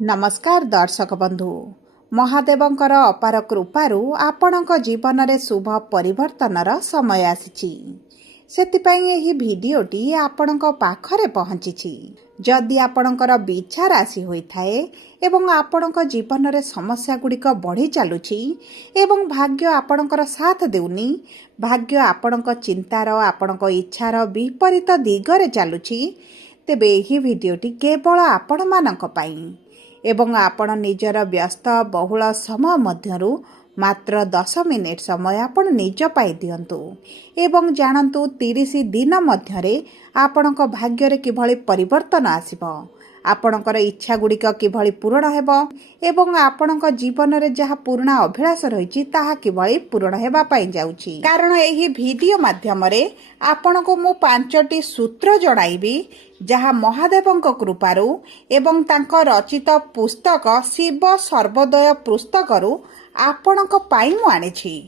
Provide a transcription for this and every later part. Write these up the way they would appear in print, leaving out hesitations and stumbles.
नमस्कार दर्शक बंधु महादेवंकर अपार कृपारू आपणक जीवन में शुभ परिवर्तनर समय आसी से भिडटी आपणक पाखरे पहुंची जदि आपणकर विचार राशि होइथाए एवं आपणक जीवन में समस्या गुड़िक बढ़ी चलुछि एवं भाग्य आपणकर साथ देउनी भाग्य आपणक चिंतार आपणक इच्छार विपरीत दिगरे चलुछि तेबे एही भिडियोटी केवल आपण मानक पाई एवं आपण निजर व्यस्त बहुल समय मध्यरु मात्र 10 मिनिट समय आपण निज पाई दियंतु एवं जानतु 30 दिन मध्यरे आपणक भाग्य रे किभଳି परिवर्तन आसीबो आपणकर इच्छा गुड़िक किभଳି पूरण हेबो एवं आपणक जीवन रे जहा पुराना अभिलाष रहिछि ताहा किभଳି पूरण हेबा पाई जाउछि कारण एही वीडियो माध्यम रे आपणको मु 5टी सूत्र जणाइबी जहा महादेवंक कृपारू एवं तांको रचित पुस्तक शिव सर्वोदय पुस्तकरू आपणक पाई मु आनिछि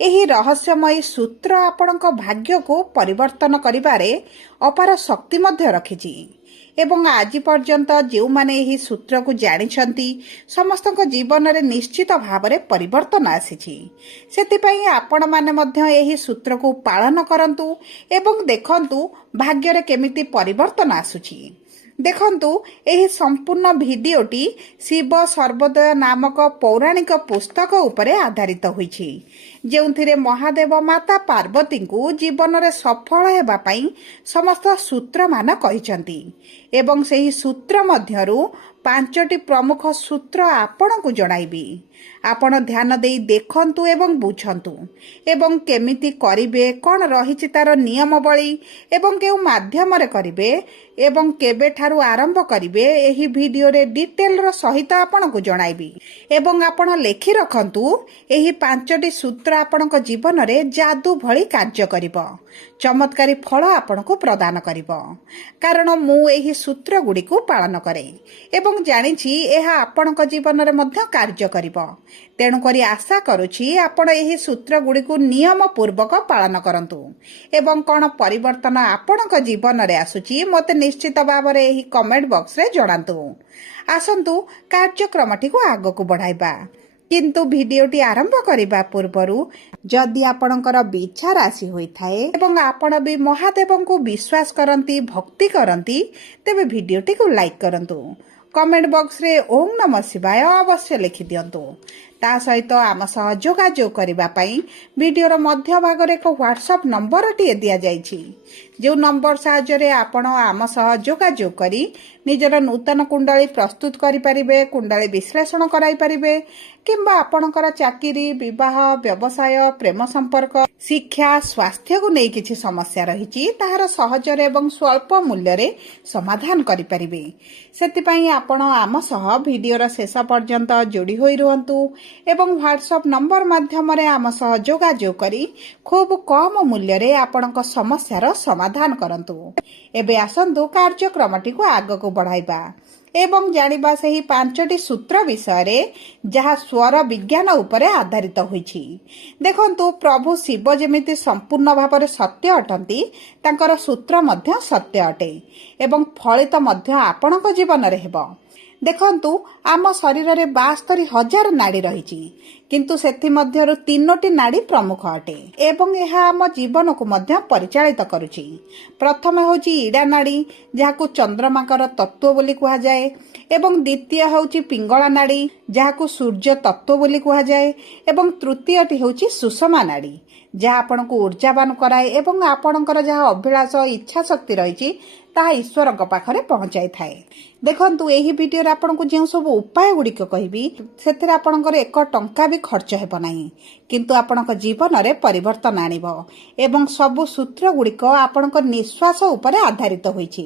एही रहस्यमयी सूत्र आपणक भाग्य को परिवर्तन करिबारे अपार शक्ति मध्य रखिछि एवं आज पर्यंत जो माने एही सूत्र को जानिछंती समस्तक जीवन रे निश्चित भाव रे परिवर्तन आसीछि सेतिपई आपण माने मध्य एही सूत्र को पालन करंतु एवं देखंतु भाग्य रे केमिति परिवर्तन आसुछि देखंतु एही संपूर्ण भिडियोटी शिव सर्वोदय नामक पौराणिक पुस्तक उपरे आधारित होईछि जेउथिरे महादेव माता पार्वती को जीवन रे सफल हेबा पई समस्त सूत्र मान कहिसंती एवं सेही सूत्र मध्यरु 5टी प्रमुख सूत्र आपण को जणाइबी आपण ध्यान देई देखंतु एवं बुझंतु एवं केमिति करिवे कोन रहिछि तार नियमावली एवं केउ माध्यम रे करिवे एवं केबे ठारू आरंभ करिवे एही वीडियो रे डिटेल रो सहित आपण को जणाइबी एवं आपण लेखि रखंतु एही 5टी सूत्र आपणक जीवन रे जादू भली कार्य करिवो चमत्कारी फल आपणको प्रदान करिवो कारण मु एही सूत्र गुडी को पालन करे एवं जानिछि एहा आपणक जीवन रे मध्य कार्य करिवो तेणु करी आशा करूछि आपण एही सूत्र गुडी को नियम पूर्वक पालन करंतु एवं कोन परिवर्तन आपणक जीवन रे आसुछि मते निश्चित भाव रे एही कमेंट बॉक्स रे जणांतु आसंतु कार्यक्रमटी को आगो को बढ़ाइबा किंतु भिडियोटी आरंभ करिबा पूर्वरु जदि आपणकर विचार राशि होइथाए एवं आपण भी महादेव को विश्वास करंती भक्ति करंती तेबे भिडियोटी को लाइक करंतु कमेंट बॉक्स रे ओम नमः शिवाय अवश्य लिखि दियंतु ता सहित आम सह जोगाजोग करिबा पई वीडियोर मध्य भाग रे एक व्हाट्सएप नंबर टी दिया जाइछि जो नंबर साहाय्य रे आपण आम सह जोगाजोग करी निजर नूतन कुंडली प्रस्तुत करि परिबे कुंडली विश्लेषण कराई परिबे किंबा आपणकर चाकरी विवाह व्यवसाय प्रेम संपर्क शिक्षा स्वास्थ्य को नहीं किछि समस्या रहिछि ताहार सहजर एवं स्वल्प मूल्य रे समाधान करि परिबे सेतिपई आपण आम सह वीडियोर शेष पर्यंत जोड़ी होई रहंतु एवं व्हाट्सएप नंबर माध्यम रे आम सह जोगाजोग करी खूब कम मूल्य रे आपणक समस्यार समाधान करंतु एबे आसंतु कार्यक्रमटी को आग को बढ़ाइबा एवं जानिबा सेही 5टी सूत्र विषय रे जहा स्वर विज्ञान उपरे आधारित होईछि देखंतु प्रभु शिव जेमिति संपूर्ण भाव रे सत्य अटंती तांकर सूत्र मध्य सत्य अटे एवं फलित मध्य आपणक जीवन रे हेबो देखंतु आम शरीर रे 72,000 नाड़ी रहिछि किंतु सेथि मध्यरु 3टी नाड़ी प्रमुख अटे एवं एहा आम जीवन को मध्य परिचालित करूछि प्रथम होछि इडा नाड़ी जहाकु चंद्रमाकर तत्व बोली कुहा जाए एवं द्वितीय होछि पिंगला नाड़ी जहाकु सूर्य तत्व बोली कुहा जाए एवं तृतीयटी होछि सुषमा नाड़ी जहा आपनको ऊर्जावान कराए एवं आपणकर जहा अभिलाष इच्छा शक्ति रहिछि ताहा ईश्वर पाखरे पहुंचाई थाए देखंतु एही वीडियो रे आपनको जे सब उपाय गुडी कहबी सेथिरे आपणकर 1 टंका भी खर्च हेबो नाही किंतु आपणक जीवन रे परिवर्तन आनिबो एवं सब सूत्र गुडी आपणकर निश्वास उपरे आधारित होईछि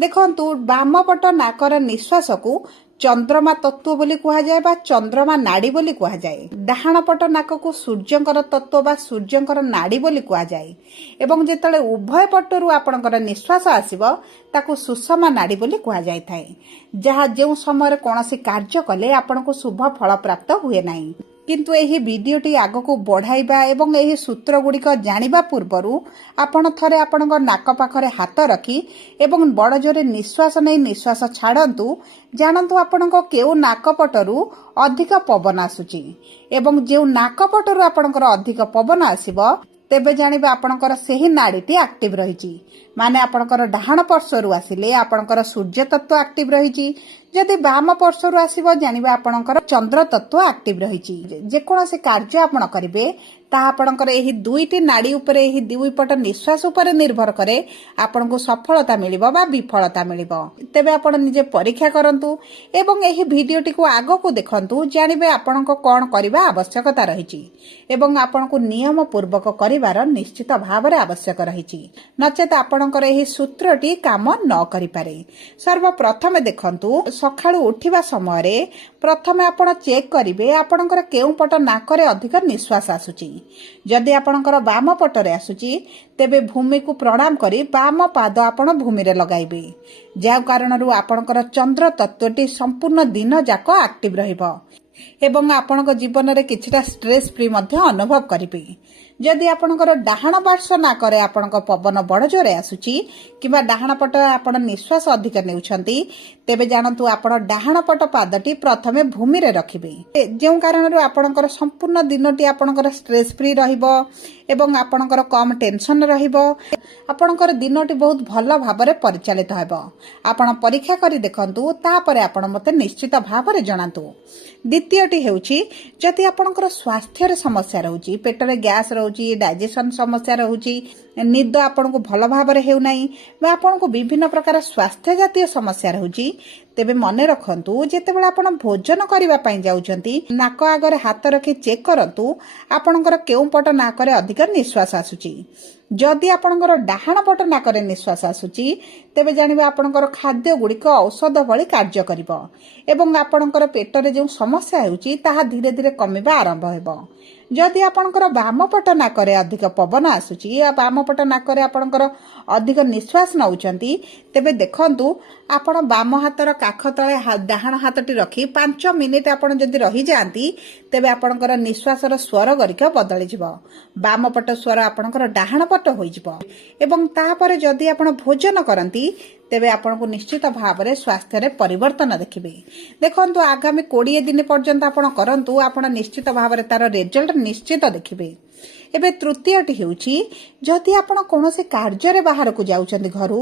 देखंतु बाम पट नाकर निश्वास को चंद्रमा तत्व बोली कुहा जाए बा चंद्रमा नाड़ी बोली कुहा जाए डाहाण पट नाक को सूर्यंकर तत्व बा सूर्यंकर नाड़ी बोली कुहा जाए एवं जेतले उभय पटरु आपणकर निश्वास आसीबो ताकू सुषमा नाड़ी बोली कुहा जाय थाए जहा जे समय कोनोसी कार्य कले आपनको शुभ फल प्राप्त हुए नाही किंतु एही भिडियोटी आगको बढ़ाइबा एवं एही सूत्र गुड़िक जानिबा पूर्वरु आपण थरे आपणक नाक पाखरे हाथ रखी एवं बड़ जोरे निश्वास नहीं निश्वास छाड़ंतु जानंतु आपणक केउ नाक पटरु अधिक पवन आसुची एवं जेउ नाक पटरु आपणकर अधिक पवन आसीबो तेबे जानिबे आपणकर सेही नाड़ीटी एक्टिव रहिची माने आपणकर डाहाण पार्श्वरु आसिले आपणकर सूर्य तत्व एक्टिव रहिची जदि वाम पार्श्वरु आसीबो जानिबे आपणकर चंद्र तत्व एक्टिव रहिची जेकोनोसी कार्य आपण करिवे ता आपणकर एही दुईटी नाड़ी उपरे एही दुई पट निश्वास उपरे निर्भर करे आपनको सफलता मिलिबो बा विफलता मिलिबो तेबे आपण निजे परीक्षा करंतु एवं एही भिडियोटी को आगो को देखंतु जानिबे आपनको कोन करिबा आवश्यकता रहिची एवं आपनको नियम पूर्वक करिवार निश्चित भावरे आवश्यक रहिची नचेत आपणकर एही सूत्रटी काम न करि पारे सर्वप्रथम देखंतु सकाळु उठिबा समय रे प्रथमे आपण चेक करिवे आपणकर केउ पट नाकरे अधिक निश्वास आसुची जदि आपणकर वाम पटरे आसुची तेबे भूमि को प्रणाम करी वाम पाद आपण भूमि रे लगाइबे जा कारणरु आपणकर चंद्र तत्वटी संपूर्ण दिन जाक एक्टिव रहिबो एवं आपणक जीवन रे किछिटा स्ट्रेस फ्री मध्ये अनुभव करिबे जदि आपणकर डाहाण पार्श्व नाकरे आपणक पवन बड़ जोरे आसुची किबा डाहाण पट आपण निश्वास अधिक नेउछंती तेबे जानतु आपण डाहाण पट पादटी प्रथमे भूमि रे रखिबे जेउ कारणरु आपणकर संपूर्ण दिनटी आपणकर स्ट्रेस फ्री रहिबो एवं आपणकर कम टेंशन रहिबो आपणकर दिनटी बहुत भल भाबरे परिचालित हेबो आपण परीक्षा करी देखंतु तापरे आपण मते निश्चित भाबरे जणांतु द्वितीयटी हेउची जति आपणकर स्वास्थ्य रे समस्या रहउची पेटरे गैस रहउची डाइजेशन समस्या रहउची निद आपनको भल भाबरे हेउ नाही बा आपनको विभिन्न प्रकार स्वास्थ्य जातीय समस्या रहउची तेबे मने रखंतु जेतेबेला आपण भोजन करिबा पई जाउचंती नाक आगरे हाथ रखी चेक करंतु आपणकर केउ पट नाकरे अधिक निश्वास आसुची जदि आपणकर डाहाण पट नाकरे निश्वास आसुची तेबे जानिबा आपणकर खाद्य गुड़िक औषध भली कार्य करिवो एवं आपणकर पेटरे जे समस्या हेउची ताहा धीरे धीरे कमिबा आरंभ हेबो जदि आपणकर वाम पट नाकरे अधिक पवन आसुची या वाम पट नाकरे आपणकर अधिक निश्वास नउचंती तेबे देखंतु आपण वाम हातर काख तळे डाहाण हातटी रखी 5 मिनिट आपण जदि रही जांती तेबे आपणकर निश्वासर स्वर गरिक बदली जिवो वाम पट स्वर आपणकर डाहाण पट होई जिवो एवं ताहापर जदि आपण भोजन करंती तेबे आपनको निश्चित भावरे स्वास्थ्य रे परिवर्तन देखिबे देखंतु आगामी 20 दिन पर्यंत आपण करंतु आपण निश्चित भावरे तार रिजल्ट निश्चित देखिबे एबे तृतीयटी हेउची जदि आपण कोनोसी कार्य रे बाहर को जाउचंती घरु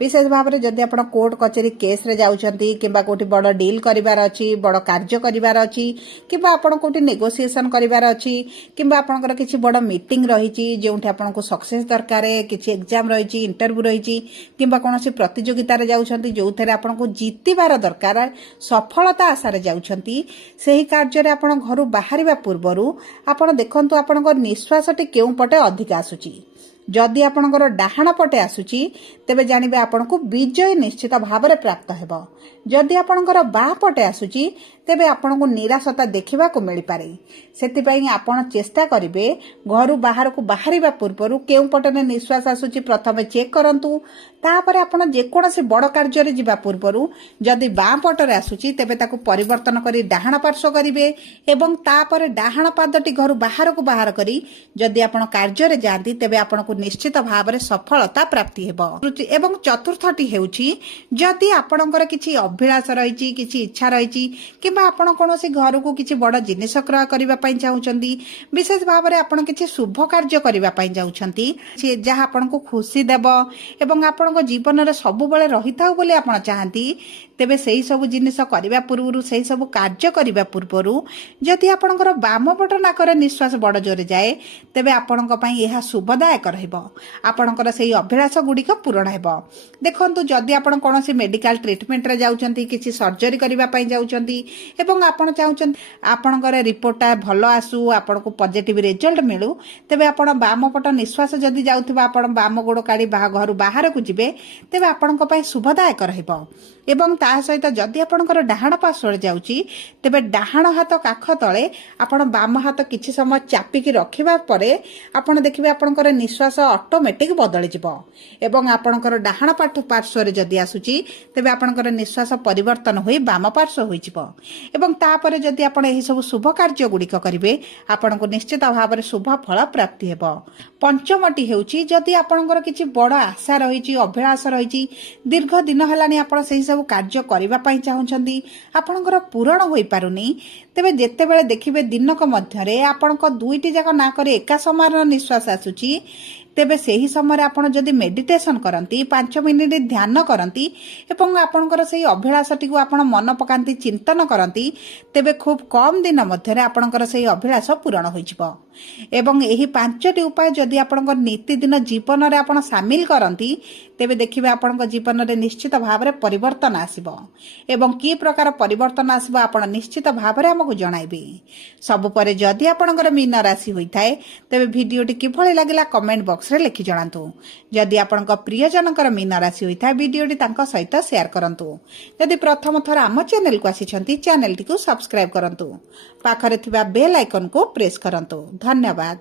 विशेष भावरे जदि आपण कोर्ट कचेरी केस रे जाउचंती किबा कोठी बड़ डील करिवार अछि बड़ कार्य करिवार अछि किबा आपण कोठी नेगोशिएशन करिवार अछि किबा आपणकर किछि बड़ मीटिंग रहिछि जेउठी आपनको सक्सेस दरकार किछि एग्जाम रहिछि इंटरव्यू रहिछि किबा कोनोसी प्रतियोगिता रे जाउचंती जोथरे आपनको जीतिबार दरकार सफलता आशा रे जाउचंती सेही कार्य रे आपण घरु बाहरिबा पूर्वरु आपण देखंतु आपणकर निश्वासटी केउ पटे अधिक आसुची जदि आपणकर डाहाण पटे आसुची तेबे जानिबे आपनको विजय निश्चित भावरे प्राप्त हेबो जदि आपणकर बा पटे आसुची तेबे आपनको निराशता देखिबा को मिलि पारे सेति पई आपण चेष्टा करिवे घरु बाहर को बाहरिबा पूर्वरु केउ पटने निश्वास आसुची प्रथमे चेक करंतु तापरे आपण जे कोनोसी बड़ कार्य रे जिबा पूर्वरु जदि बा पटरे आसुची तेबे ताकू परिवर्तन करी डाहाण पार्श्व करिवे एवं तापरे डाहाण पादटी घरु बाहर को बाहर करी जदि आपण कार्य रे जांती तेबे आपनको निश्चित भावरे सफलता प्राप्ति हेबो एवं चतुर्थटी हेउची जदि आपणकर किछि अभिलाष रहिछि किछि इच्छा रहिछि किबा आपण कोनोसी घर को किछि बड़ जिनिस क्रय करिबा पई चाहुचंती विशेष भावरे आपण किछि शुभ कार्य करिबा पई जाउचंती जहा आपनको खुशी देबो एवं आपनको जीवन रे सब बेले रहिताउ बोली आपण चाहंती तेबे सेही सब जिनिस करिबा पूर्वरु सेही सब कार्य करिबा पूर्वरु जदि आपणकर वाम पट नाकर निश्वास बड़ जोरे जाए तेबे आपणक पई एहा शुभदायक रहइबो आपणकर सेही अभिलाष गुड़िक पूरण हेबो देखंतु जदि आपण कोनोसी मेडिकल ट्रीटमेंट रे जाउचंती किछि सर्जरी करिबा पई जाउचंती एवं आपण चाहुचंती आपणकर रिपोर्टटा भलो आसु आपणको पॉजिटिव रिजल्ट मिलु तेबे आपण वाम पट निश्वास जदि जाउथिबा आपण वाम गोड़ काढी घरु बाहर को जिबे तेबे आपणक पई शुभदायक रहइबो एवं ता सहित जदि आपणकर डाहाण पार्श्व जाउची तेबे डाहाण हाथ काख तले आपण बाम हाथ किछि समय चापिकी रखिबा परे आपण देखिबे आपणकर निश्वास ऑटोमेटिक बदली जिवो एवं आपणकर डाहाण पार्श्व जदि आसुची तेबे आपणकर निश्वास परिवर्तन होई बाम पार्श्व होई जिवो एवं तापरे जदि आपण एही सब शुभ कार्य गुडिक करिवे आपणको निश्चित भाव में शुभ फल प्राप्ति हेबो। पंचमटी हेउची जदि आपणकर किछि बड़ आशा रहिची अभिलाष रहिची दीर्घ दिन हेलानी आपण सेही सब कार्य करिबा पई चाहुछंती आपणकर पूरण होई पारुनी तेबे जेतेबेले देखिबे दिनक मध्यरे आपणको दुईटी जाक नाकरे एका समान निश्वास आसुची तेबे सेही समय आपण जदि मेडिटेशन करंती 5 मिनिट ध्यान करंती एवं आपणकर सेही अभिलाषटी को आपण मन पकांती चिंतन करंती तेबे खूब कम दिन मध्यरे आपणकर सेही अभिलाष पूरण होई जिवो एवं एही 5टी उपाय जदि आपणकर नित्यदिन जीवन रे आपण शामिल करंती तेबे देखिबे आपणक जीवन रे निश्चित भाव में परिवर्तन आसीबो एवं की प्रकार परिवर्तन आसीबो आपण निश्चित भाव में हमकु जणाइबे। सब परे जदि आपणकर मीन राशि होई थाए तेबे वीडियोटी किभଳି लागिला कमेंट बॉक्स रे लिखि जणांतु। जदि आपणक प्रियजनकर मीन राशि होई थाए वीडियोटी तांको सहित शेयर करंतु। जदि प्रथम थर आम चैनल को आसीछंती चैनल टी को सब्सक्राइब करंतु। पाखरे थिबा बेल आइकन को प्रेस करंतु। धन्यवाद।